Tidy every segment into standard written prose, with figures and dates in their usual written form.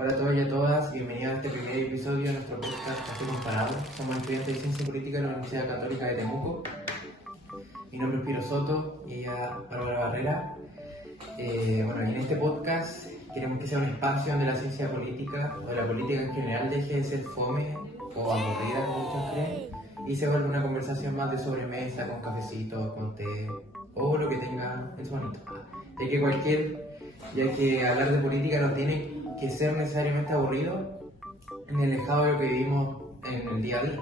Hola a todos y a todas, bienvenidos a este primer episodio de nuestro podcast Café Comparado. Somos estudiantes de Ciencia Política de la Universidad Católica de Temuco. Mi nombre es Piro Soto y ella Bárbara Barrera. Y en este podcast queremos que sea un espacio donde la ciencia política o la política en general deje de ser fome o aburrida, como muchos creen, y se vuelva una conversación más de sobremesa, con cafecito, con té o lo que tenga en su manito. Ya que hablar de política no tiene que ser necesariamente aburrido ni alejado de lo que vivimos en el día a día.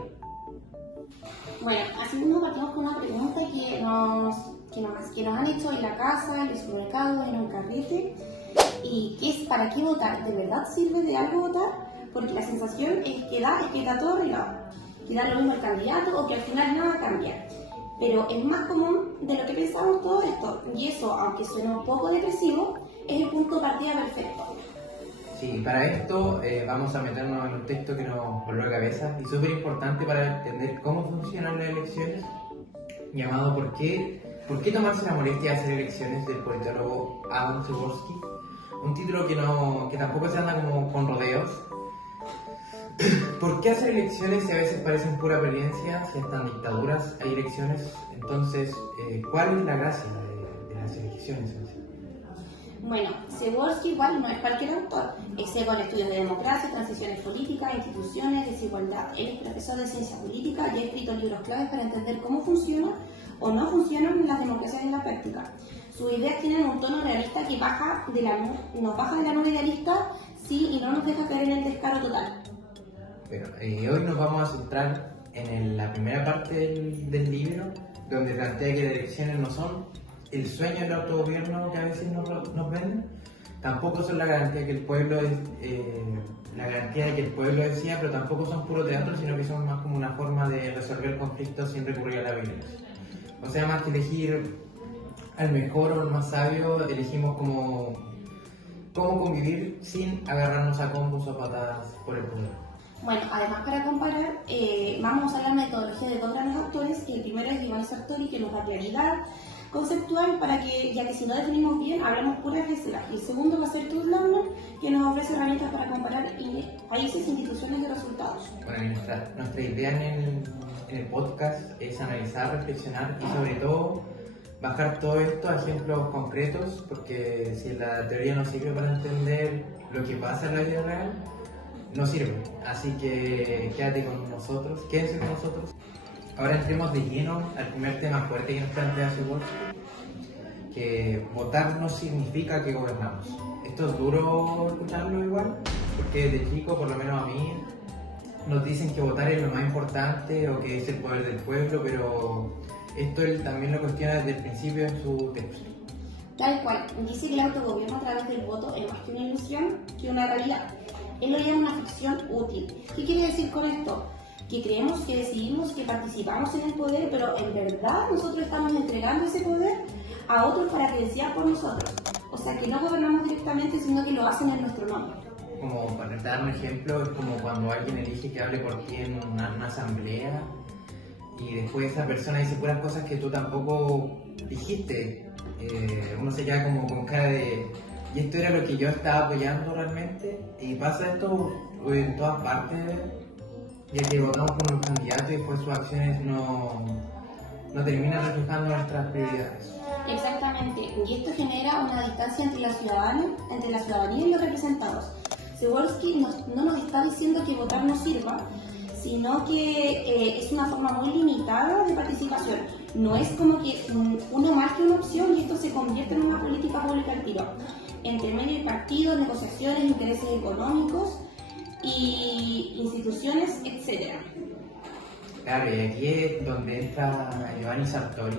Bueno, así mismo partimos con una pregunta que nos han hecho en la casa, en el supermercado, en un carrete, y que es ¿para qué votar? ¿De verdad sirve de algo votar? Porque la sensación es que está todo arreglado, que da lo mismo el candidato o que al final nada cambia. Pero es más común de lo que pensamos todo esto, y eso, aunque suene un poco depresivo, es el punto de partida perfecto. Sí, para esto vamos a meternos en un texto que nos voló la cabeza y súper importante para entender cómo funcionan las elecciones, llamado ¿Por qué tomarse la molestia de hacer elecciones?, del politólogo Adam Przeworski. Un título que tampoco se anda como con rodeos. ¿Por qué hacer elecciones si a veces parecen pura apariencia? Si hasta en dictaduras hay elecciones. Entonces, ¿cuál es la gracia de las elecciones? Bueno, Przeworski igual no es cualquier autor, es seco en estudios de democracia, transiciones políticas, instituciones, desigualdad. Él es profesor de ciencia política y ha escrito libros claves para entender cómo funciona o no funcionan las democracias en la práctica. Sus ideas tienen un tono realista que nos baja de la nube idealista, sí, y no nos deja caer en el descaro total. Bueno, hoy nos vamos a centrar en la primera parte del libro, donde plantea que las elecciones no son el sueño del autogobierno que a veces nos venden, tampoco son la garantía de que el pueblo decida, pero tampoco son puro teatro, sino que son más como una forma de resolver conflictos sin recurrir a la violencia. O sea, más que elegir al mejor o al más sabio, elegimos cómo convivir sin agarrarnos a combos o patadas por el poder. Bueno, además para comparar, vamos a usar la metodología de dos grandes autores, que el primero es Iván Sartori, que nos da claridad conceptual para que, ya que si no definimos bien, hablamos puras recetas. Y el segundo va a ser Tools Learner, que nos ofrece herramientas para comparar países, instituciones y resultados. Bueno, nuestra idea en el podcast es analizar, reflexionar y sobre todo bajar todo esto a ejemplos concretos, porque si la teoría no sirve para entender lo que pasa en la vida real, no sirve. Así que quédate con nosotros, quédense con nosotros. Ahora entremos de lleno al primer tema fuerte que nos plantea Przeworski, que votar no significa que gobernamos. Esto es duro escucharlo igual, porque desde chico, por lo menos a mí, nos dicen que votar es lo más importante o que es el poder del pueblo, pero esto él también lo cuestiona desde el principio en su texto. Tal cual, dice que el autogobierno a través del voto es más que una ilusión, que una realidad. Él lo llama una ficción útil. ¿Qué quiere decir con esto? Que creemos, que decidimos, que participamos en el poder, pero en verdad nosotros estamos entregando ese poder a otros para que decidan por nosotros. O sea, que no gobernamos directamente, sino que lo hacen en nuestro nombre. Como para dar un ejemplo, es como cuando alguien elige que hable por ti en una asamblea y después esa persona dice puras cosas que tú tampoco dijiste. Uno se queda como con cara de ¿y esto era lo que yo estaba apoyando realmente? Y pasa esto en todas partes, ya que votamos por un candidato y después sus acciones no terminan reflejando nuestras prioridades. Exactamente, y esto genera una distancia entre la ciudadanía y los representados. Przeworski no nos está diciendo que votar no sirva, sino que es una forma muy limitada de participación. No es como que uno marque una opción y esto se convierte en una política pública al tiro. Entre medio de partidos, negociaciones, intereses económicos y instituciones, etc. Claro, y aquí es donde entra Giovanni Sartori,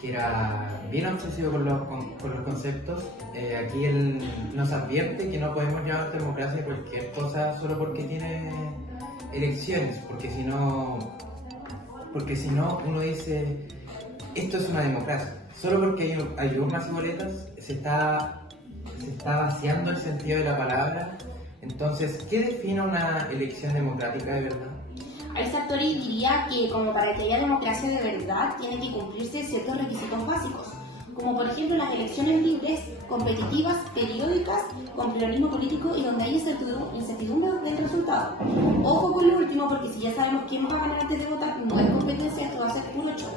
que era bien obsesivo con los conceptos. Aquí él nos advierte que no podemos llamar democracia cualquier cosa solo porque tiene elecciones, porque si no uno dice esto es una democracia. Solo porque hay urnas y boletas se está vaciando el sentido de la palabra. Entonces, ¿qué define una elección democrática de verdad? Sartori diría que como para que haya democracia de verdad tiene que cumplirse ciertos requisitos básicos, como por ejemplo las elecciones libres, competitivas, periódicas, con pluralismo político y donde hay incertidumbre del resultado. Ojo con lo último, porque si ya sabemos quién va a ganar antes de votar, no es competencia, esto va a ser puro show.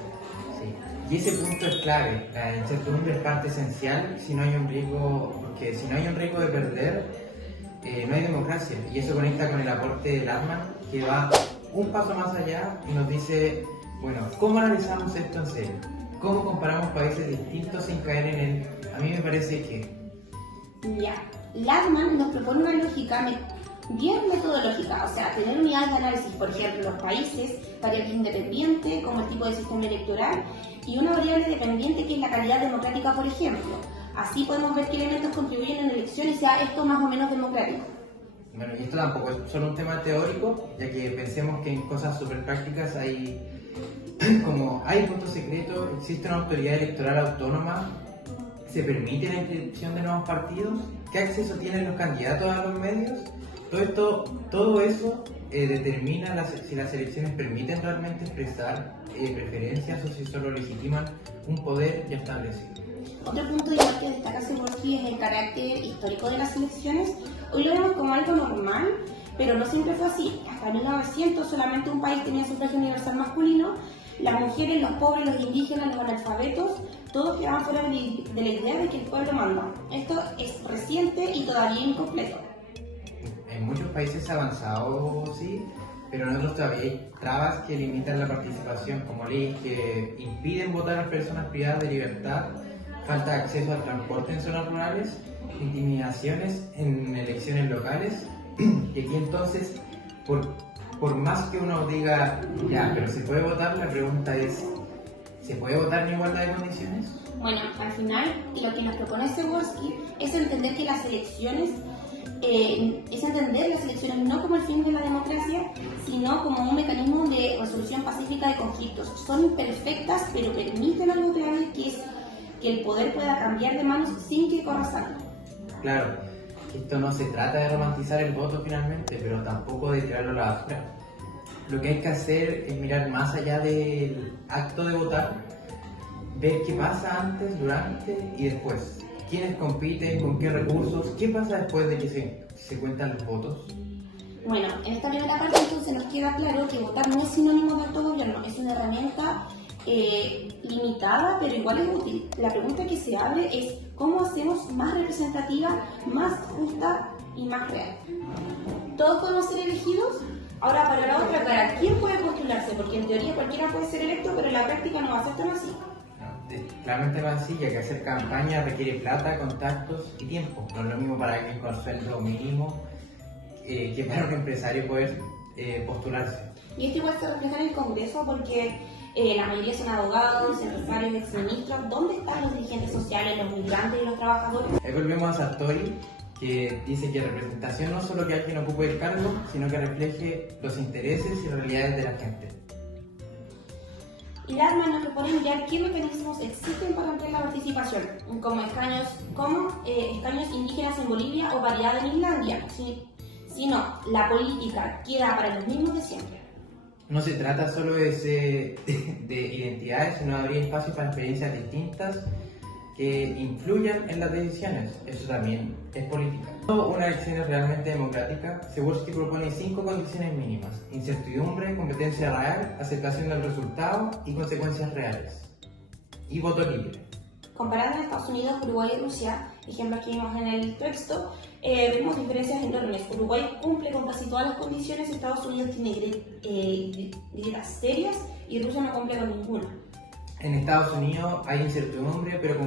Sí. Y ese punto es clave. La incertidumbre es parte esencial si no hay un riesgo, porque si no hay un riesgo de perder, no hay democracia. Y eso conecta con el aporte de Latman, que va un paso más allá y nos dice, bueno, ¿cómo analizamos esto en serio? ¿Cómo comparamos países distintos sin caer en el... A mí me parece que... Ya, Latman nos propone una lógica bien metodológica, o sea, tener unidades de análisis, por ejemplo, los países, variables independientes, como el tipo de sistema electoral, y una variable dependiente que es la calidad democrática, por ejemplo. Así podemos ver qué elementos contribuyen en elecciones y sea esto más o menos democrático. Bueno, y esto tampoco es solo un tema teórico, ya que pensemos que en cosas súper prácticas hay... Como hay voto secreto, existe una autoridad electoral autónoma, se permite la inscripción de nuevos partidos, qué acceso tienen los candidatos a los medios, todo eso determina si las elecciones permiten realmente expresar preferencias o si solo legitiman un poder ya establecido. Otro punto igual que destaca Cebulski es el carácter histórico de las elecciones. Hoy lo vemos como algo normal, pero no siempre fue así. Hasta 1900 solamente un país tenía sufragio universal masculino. Las mujeres, los pobres, los indígenas, los analfabetos, todos quedaban fuera de la idea de que el pueblo manda. Esto es reciente y todavía incompleto. En muchos países avanzados sí, pero en otros todavía hay trabas que limitan la participación, como leyes que impiden votar a las personas privadas de libertad, falta de acceso al transporte en zonas rurales, intimidaciones en elecciones locales, y aquí entonces, por más que uno diga, ya, pero ¿se puede votar? La pregunta es, ¿se puede votar en igualdad de condiciones? Bueno, al final, lo que nos propone Cebulski es entender que las elecciones, no como el fin de la democracia, sino como un mecanismo de resolución pacífica de conflictos. Son imperfectas, pero permiten algo clave, que es que el poder pueda cambiar de manos sin que corra sangre. Claro. Esto no se trata de romantizar el voto finalmente, pero tampoco de tirarlo a la basura. Lo que hay que hacer es mirar más allá del acto de votar, ver qué pasa antes, durante y después. ¿Quiénes compiten? ¿Con qué recursos? ¿Qué pasa después de que se cuentan los votos? Bueno, en esta primera parte entonces nos queda claro que votar no es sinónimo de autogobierno, es una herramienta limitada, pero igual es útil. La pregunta que se abre es ¿cómo hacemos más representativa, más justa y más real? ¿Todos podemos ser elegidos? Ahora, para la otra cara, ¿quién puede postularse? Porque en teoría cualquiera puede ser electo, pero en la práctica no va a ser tan así. Claramente va así, ya que hacer campaña requiere plata, contactos y tiempo. No es lo mismo para alguien con sueldo mínimo que para un empresario poder postularse. Y esto igual se refleja en el Congreso porque la mayoría son abogados, empresarios, exministros. ¿Dónde están los dirigentes sociales, los migrantes y los trabajadores? Ahí volvemos a Sartori, que dice que representación no es solo que alguien ocupe el cargo, sino que refleje los intereses y realidades de la gente. Y Latman nos propone mirar qué mecanismos existen para ampliar la participación, como escaños indígenas en Bolivia o variedad en Islandia. Si no, la política queda para los mismos de siempre. No se trata solo de identidades, sino de abrir espacios para experiencias distintas que influyan en las decisiones. Eso también es política. Una elección es realmente democrática. Cebulski propone 5 condiciones mínimas: incertidumbre, competencia real, aceptación del resultado y consecuencias reales. Y voto libre. Comparando a Estados Unidos, Uruguay y Rusia, ejemplos que vimos en el texto, vemos diferencias enormes. Uruguay cumple con casi todas las condiciones, Estados Unidos tiene grietas serias y Rusia no cumple con ninguna. En Estados Unidos hay incertidumbre, pero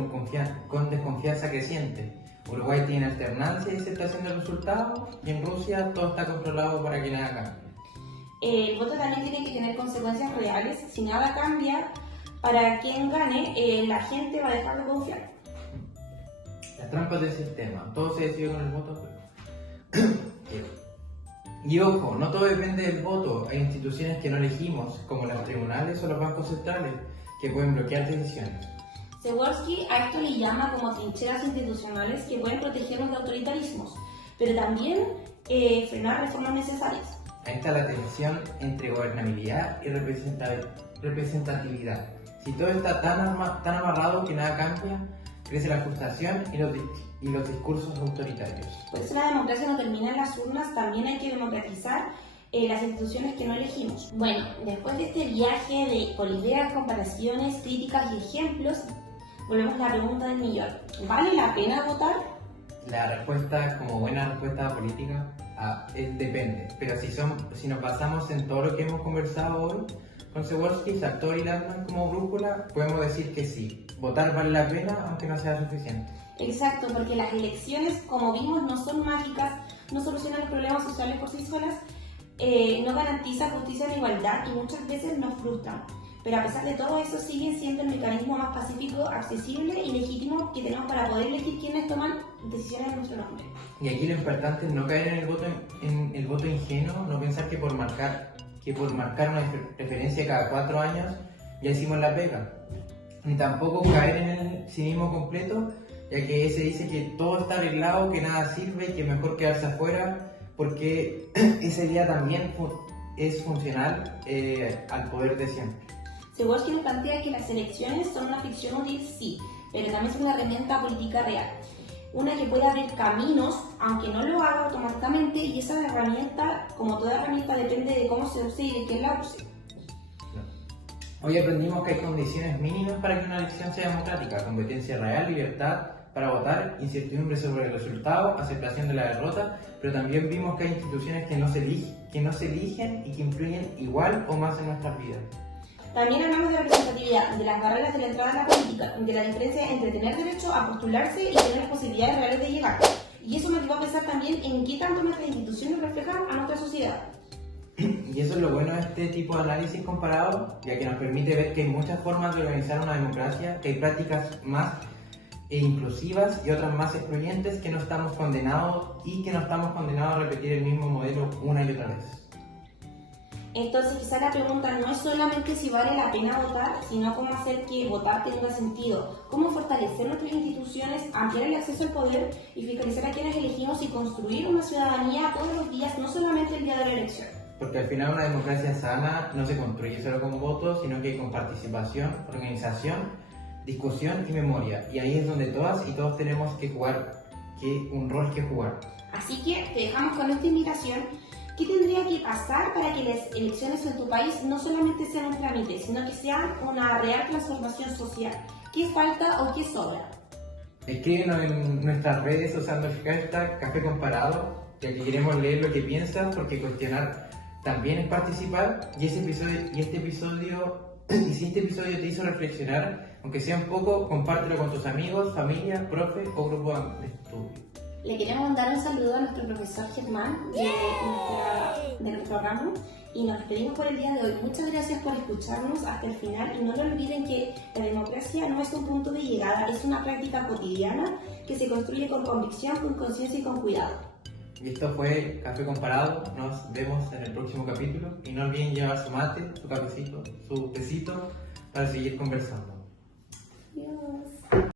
con desconfianza creciente. Uruguay tiene alternancia y aceptación del resultado, y en Rusia todo está controlado para que nada cambie. El voto también tiene que tener consecuencias reales. Si nada cambia, para quien gane, la gente va a dejar de confiar. Las trampas del sistema, todo se decide con el voto. Y ojo, no todo depende del voto. Hay instituciones que no elegimos, como los tribunales o los bancos centrales, que pueden bloquear decisiones. Cebulski a esto le llama como trincheras institucionales que pueden protegernos de autoritarismos, pero también frenar reformas necesarias. Ahí está la tensión entre gobernabilidad y representatividad. Si todo está tan amarrado que nada cambia, crece la frustración y los discursos autoritarios. Por eso la democracia no termina en las urnas, también hay que democratizar las instituciones que no elegimos. Bueno, después de este viaje con ideas, comparaciones, críticas y ejemplos, volvemos a la pregunta del millón. ¿Vale la pena votar? La respuesta, como buena respuesta política, depende. Pero si nos basamos en todo lo que hemos conversado hoy, con Cebulski, Sartor y Landman como brújula, podemos decir que sí, votar vale la pena aunque no sea suficiente. Exacto, porque las elecciones, como vimos, no son mágicas, no solucionan los problemas sociales por sí solas, no garantizan justicia ni igualdad y muchas veces nos frustran. Pero a pesar de todo eso, siguen siendo el mecanismo más pacífico, accesible y legítimo que tenemos para poder elegir quienes toman decisiones en nuestro nombre. Y aquí lo importante es no caer en el voto ingenuo, no pensar que por marcar una referencia cada 4 años ya hicimos la pega. Ni tampoco caer en el cinismo completo, ya que se dice que todo está arreglado, que nada sirve y que mejor quedarse afuera, porque esa idea también es funcional al poder de siempre. Cebulski nos plantea que las elecciones son una ficción útil, sí, pero también son una herramienta política real. Una que puede abrir caminos, aunque no lo haga automáticamente, y esa herramienta, como toda herramienta, depende de cómo se use y de quién la use. Hoy aprendimos que hay condiciones mínimas para que una elección sea democrática: competencia real, libertad para votar, incertidumbre sobre el resultado, aceptación de la derrota, pero también vimos que hay instituciones que no se eligen y que influyen igual o más en nuestras vidas. También hablamos de la representatividad, de las barreras de la entrada a la política, de la diferencia entre tener derecho a postularse y tener posibilidades reales de llegar. Y eso me llevó a pensar también en qué tanto nuestras instituciones reflejan a nuestra sociedad. Y eso es lo bueno de este tipo de análisis comparado, ya que nos permite ver que hay muchas formas de organizar una democracia, que hay prácticas más inclusivas y otras más excluyentes, que no estamos condenados a repetir el mismo modelo una y otra vez. Entonces quizá la pregunta no es solamente si vale la pena votar, sino cómo hacer que votar tenga sentido, cómo fortalecer nuestras instituciones, ampliar el acceso al poder y fiscalizar a quienes elegimos y construir una ciudadanía todos los días, no solamente el día de la elección. Porque al final una democracia sana no se construye solo con votos, sino que con participación, organización, discusión y memoria. Y ahí es donde todas y todos tenemos que jugar, un rol que jugar. Así que te dejamos con esta invitación. ¿Qué tendría que pasar para que las elecciones en tu país no solamente sean un trámite, sino que sean una real transformación social? ¿Qué falta o qué sobra? Escríbenos en nuestras redes usando el hashtag Café Comparado, ya que queremos leer lo que piensas, porque cuestionar también es participar. Y si este episodio te hizo reflexionar, aunque sea un poco, compártelo con tus amigos, familia, profe o grupo de estudio. Le queremos mandar un saludo a nuestro profesor Germán de nuestro ramo y nos despedimos por el día de hoy. Muchas gracias por escucharnos hasta el final y no lo olviden que la democracia no es un punto de llegada, es una práctica cotidiana que se construye con convicción, con conciencia y con cuidado. Y esto fue Café Comparado, nos vemos en el próximo capítulo y no olviden llevar su mate, su cafecito, su tecito para seguir conversando. Adiós.